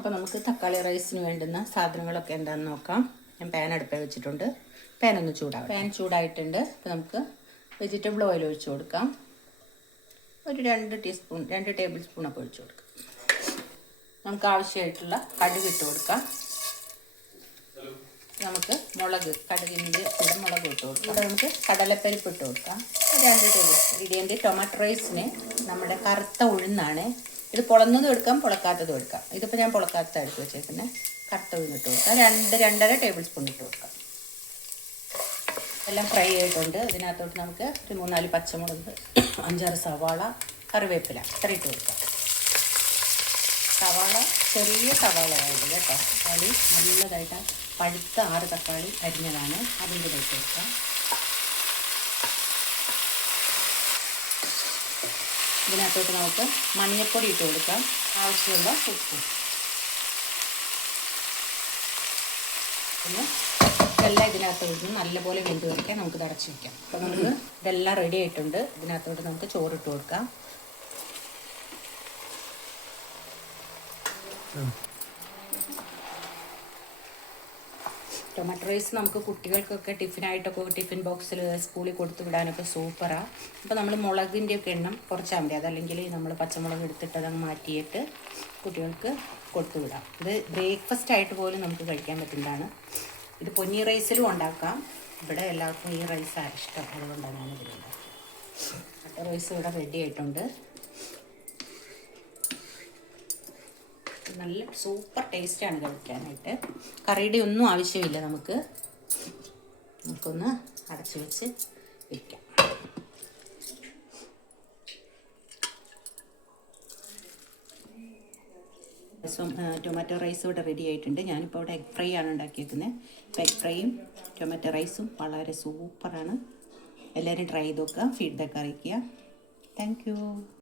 അപ്പോൾ നമുക്ക് തക്കാളി റൈസിന് വേണ്ടുന്ന സാധനങ്ങളൊക്കെ എന്താണെന്ന് നോക്കാം. ഞാൻ പാൻ അടുപ്പിൽ വെച്ചിട്ടുണ്ട്. പാൻ ഒന്ന് ചൂടാവും. പാൻ ചൂടായിട്ടുണ്ട്. അപ്പോൾ നമുക്ക് വെജിറ്റബിൾ ഓയിൽ ഒഴിച്ച് കൊടുക്കാം. ഒരു 2 ടേബിൾ സ്പൂണൊക്കെ ഒഴിച്ച് കൊടുക്കാം. നമുക്ക് ആവശ്യമായിട്ടുള്ള കടുക് ഇട്ട് കൊടുക്കാം. നമുക്ക് കടുകിൻ്റെ കുരുമുളക് ഇട്ട് കൊടുക്കാം. അപ്പോൾ നമുക്ക് കടലപ്പരിപ്പ് ഇട്ട് കൊടുക്കാം. 2 ടേബിൾ സ്പൂൺ. ഇതിൻ്റെ ടൊമാറ്റോ റൈസിന് നമ്മുടെ കറുത്ത ഉഴുന്നാണ്. ഇത് പൊളന്നതും എടുക്കാം, പൊളക്കാത്തതും എടുക്കാം. ഇതിപ്പോൾ ഞാൻ പൊളക്കാത്ത എടുത്ത് വെച്ചേക്കുന്നത്. കറുത്ത ഉഴുന്ന് ഇട്ട് കൊടുക്കാം. 2-2.5 ടേബിൾ സ്പൂൺ ഇട്ട് കൊടുക്കാം. എല്ലാം ഫ്രൈ ആയിട്ടുണ്ട്. ഇതിനകത്തോട്ട് നമുക്ക് ഒരു 3-4 പച്ചമുളക്, 5-6 സവാള, കറിവേപ്പില ഇത്ര ഇട്ട് കൊടുക്കാം. സവാള ചെറിയ സവാള ആയത് കേട്ടോ. തക്കാളി നല്ലതായിട്ട് പഴുത്ത 6 തക്കാളി അരിഞ്ഞതാണ്. അതും കൂടെ ഇട്ട് കൊടുക്കാം. ഇതിനകത്തോട്ട് നമുക്ക് മഞ്ഞൾപ്പൊടി ഇട്ട് കൊടുക്കാം. ആവശ്യമുള്ള ഉപ്പ്. പിന്നെ ഇതെല്ലാം ഇതിനകത്തോട്ട് നല്ലപോലെ വെന്ത് വയ്ക്കാൻ നമുക്ക് അടച്ച് വയ്ക്കാം. അപ്പോൾ നമുക്ക് ഇതെല്ലാം റെഡി ആയിട്ടുണ്ട്. ഇതിനകത്തോട്ട് നമുക്ക് ചോറിട്ട് കൊടുക്കാം. ടൊമാറ്റോ റൈസ് നമുക്ക് കുട്ടികൾക്കൊക്കെ ടിഫിൻ ബോക്സിൽ സ്കൂളിൽ കൊടുത്തു വിടാനൊക്കെ സൂപ്പറാണ്. അപ്പോൾ നമ്മൾ മുളകിൻ്റെയൊക്കെ എണ്ണം കുറച്ചാൽ മതി. അതല്ലെങ്കിൽ നമ്മൾ പച്ചമുളക് എടുത്തിട്ട് അതങ്ങ് മാറ്റിയിട്ട് കുട്ടികൾക്ക് കൊടുത്തു വിടാം. ഇത് ബ്രേക്ക്ഫാസ്റ്റ് ആയിട്ട് പോലും നമുക്ക് കഴിക്കാൻ പറ്റുന്നതാണ്. ഇത് പൊന്നി റൈസിലും ഉണ്ടാക്കാം. ഇവിടെ എല്ലാവർക്കും ഈ റൈസാണ് ഇഷ്ടം. അതുകൊണ്ടാണ് ഞാനിതിലുണ്ടാക്കാം. ടൊമാറ്റോ റൈസ് ഇവിടെ റെഡി ആയിട്ടുണ്ട്. നല്ല സൂപ്പർ ടേസ്റ്റാണ് കഴിക്കാനായിട്ട്. കറിയുടെ ഒന്നും ആവശ്യമില്ല. നമുക്കൊന്ന് അടച്ചു വെച്ച് വയ്ക്കാം. ടൊമാറ്റോ റൈസ് ഇവിടെ റെഡി ആയിട്ടുണ്ട്. ഞാനിപ്പോൾ ഇവിടെ എഗ് ഫ്രൈ ആണ് ഉണ്ടാക്കിയേക്കുന്നത്. അപ്പോൾ എഗ് ഫ്രൈയും ടൊമാറ്റോ റൈസും വളരെ സൂപ്പറാണ്. എല്ലാവരും ട്രൈ ചെയ്ത് നോക്കുക. ഫീഡ്ബാക്ക് അറിയിക്കുക. Thank you.